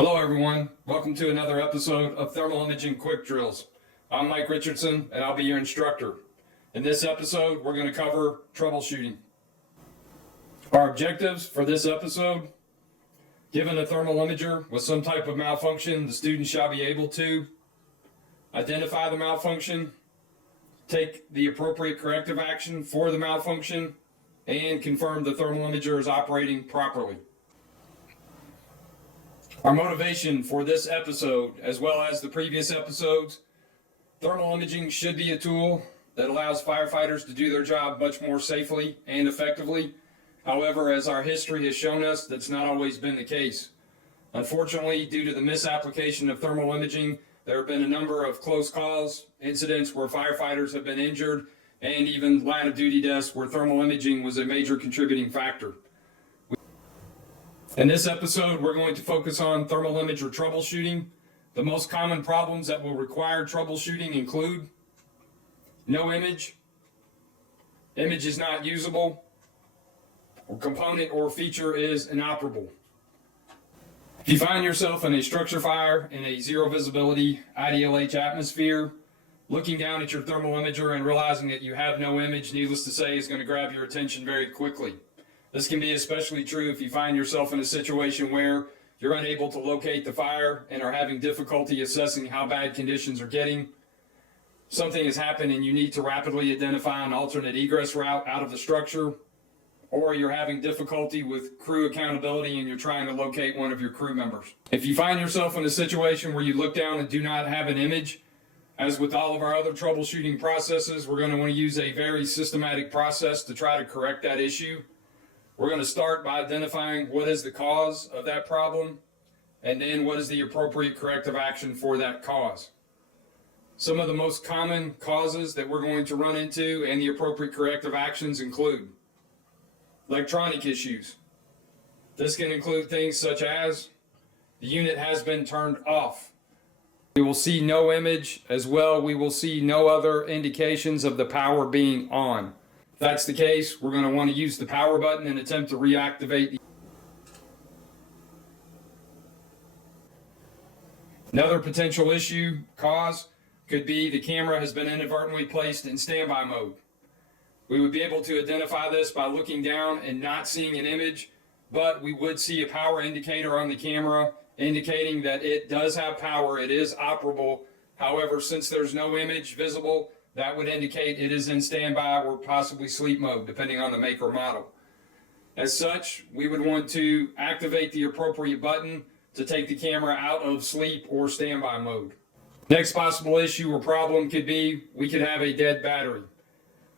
Hello everyone, welcome to another episode of Thermal Imaging Quick Drills. I'm Mike Richardson and I'll be your instructor. In this episode, we're going to cover troubleshooting. Our objectives for this episode: given a thermal imager with some type of malfunction, the student shall be able to identify the malfunction, take the appropriate corrective action for the malfunction, and confirm the thermal imager is operating properly. Our motivation for this episode, as well as the previous episodes: thermal imaging should be a tool that allows firefighters to do their job much more safely and effectively. However, as our history has shown us, that's not always been the case. Unfortunately, due to the misapplication of thermal imaging, there have been a number of close calls, incidents where firefighters have been injured, and even line of duty deaths where thermal imaging was a major contributing factor. In this episode, we're going to focus on thermal imager troubleshooting. The most common problems that will require troubleshooting include no image, image is not usable, or component or feature is inoperable. If you find yourself in a structure fire in a zero visibility IDLH atmosphere, looking down at your thermal imager and realizing that you have no image, needless to say, is going to grab your attention very quickly. This can be especially true if you find yourself in a situation where you're unable to locate the fire and are having difficulty assessing how bad conditions are getting. Something has happened and you need to rapidly identify an alternate egress route out of the structure, or you're having difficulty with crew accountability and you're trying to locate one of your crew members. If you find yourself in a situation where you look down and do not have an image, as with all of our other troubleshooting processes, we're going to want to use a very systematic process to try to correct that issue. We're going to start by identifying what is the cause of that problem, and then what is the appropriate corrective action for that cause. Some of the most common causes that we're going to run into and the appropriate corrective actions include electronic issues. This can include things such as the unit has been turned off. We will see no image. As well, we will see no other indications of the power being on. If that's the case, we're going to want to use the power button and attempt to reactivate. Another potential cause could be the camera has been inadvertently placed in standby mode. We would be able to identify this by looking down and not seeing an image, but we would see a power indicator on the camera indicating that it does have power, it is operable. However, since there's no image visible, that would indicate it is in standby or possibly sleep mode, depending on the make or model. As such, we would want to activate the appropriate button to take the camera out of sleep or standby mode. Next possible issue or problem could be we could have a dead battery.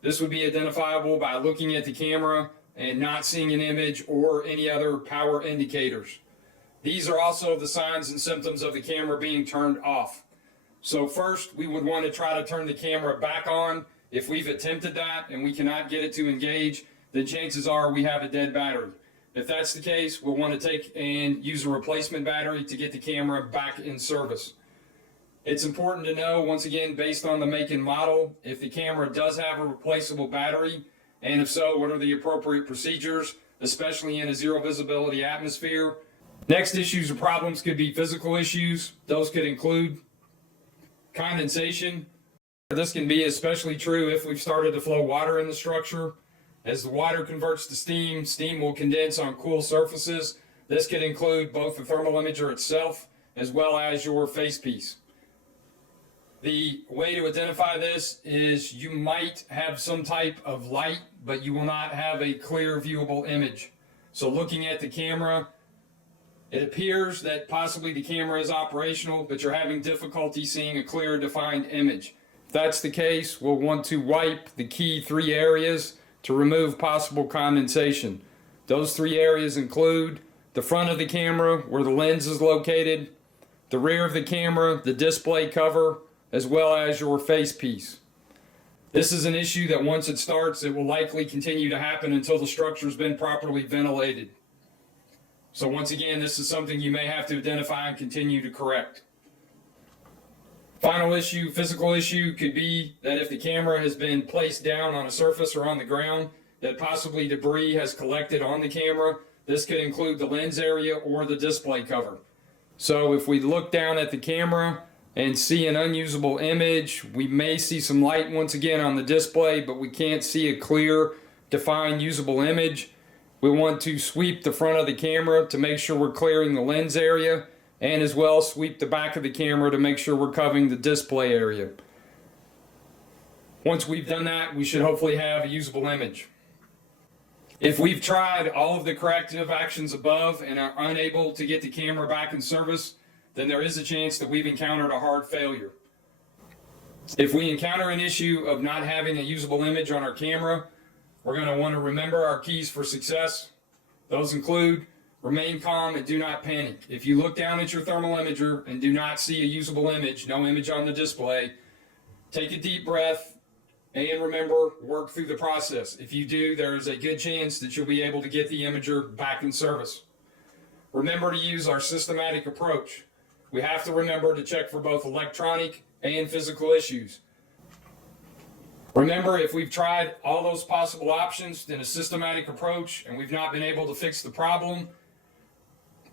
This would be identifiable by looking at the camera and not seeing an image or any other power indicators. These are also the signs and symptoms of the camera being turned off. So first, we would want to try to turn the camera back on. If we've attempted that and we cannot get it to engage, then chances are we have a dead battery. If that's the case, we'll want to take and use a replacement battery to get the camera back in service. It's important to know, once again, based on the make and model, if the camera does have a replaceable battery, and if so, what are the appropriate procedures, especially in a zero visibility atmosphere. Next issues or problems could be physical issues. Those could include condensation. This can be especially true if we've started to flow water in the structure. As the water converts to steam, steam will condense on cool surfaces. This could include both the thermal imager itself as well as your facepiece. The way to identify this is you might have some type of light, but you will not have a clear viewable image. So looking at the camera, it appears that possibly the camera is operational, but you're having difficulty seeing a clear defined image. If that's the case, we'll want to wipe the key 3 areas to remove possible condensation. Those 3 areas include the front of the camera, where the lens is located, the rear of the camera, the display cover, as well as your facepiece. This is an issue that once it starts, it will likely continue to happen until the structure's been properly ventilated. So once again, this is something you may have to identify and continue to correct. Final issue, physical issue, could be that if the camera has been placed down on a surface or on the ground, that possibly debris has collected on the camera. This could include the lens area or the display cover. So if we look down at the camera and see an unusable image, we may see some light once again on the display, but we can't see a clear, defined usable image. We want to sweep the front of the camera to make sure we're clearing the lens area, and as well sweep the back of the camera to make sure we're covering the display area. Once we've done that, we should hopefully have a usable image. If we've tried all of the corrective actions above and are unable to get the camera back in service, then there is a chance that we've encountered a hard failure. If we encounter an issue of not having a usable image on our camera, we're going to want to remember our keys for success. Those include: remain calm and do not panic. If you look down at your thermal imager and do not see a usable image, no image on the display, take a deep breath and remember, work through the process. If you do, there is a good chance that you'll be able to get the imager back in service. Remember to use our systematic approach. We have to remember to check for both electronic and physical issues. Remember, if we've tried all those possible options in a systematic approach and we've not been able to fix the problem,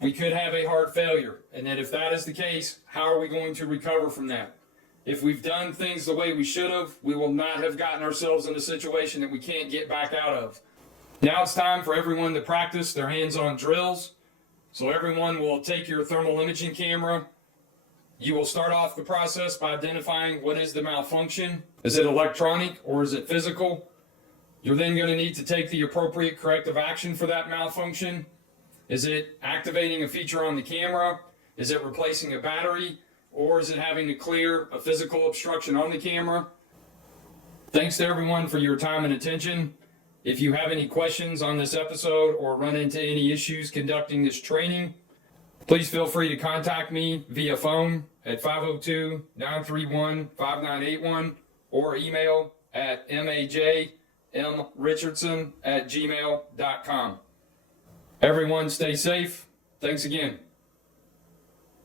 we could have a hard failure. And then if that is the case, how are we going to recover from that? If we've done things the way we should have, we will not have gotten ourselves in a situation that we can't get back out of. Now it's time for everyone to practice their hands-on drills. So everyone will take your thermal imaging camera. You will start off the process by identifying what is the malfunction. Is it electronic or is it physical? You're then going to need to take the appropriate corrective action for that malfunction. Is it activating a feature on the camera? Is it replacing a battery? Or is it having to clear a physical obstruction on the camera? Thanks to everyone for your time and attention. If you have any questions on this episode or run into any issues conducting this training, please feel free to contact me via phone at 502-931-5981 or email at majmrichardson@gmail.com. Everyone stay safe. Thanks again.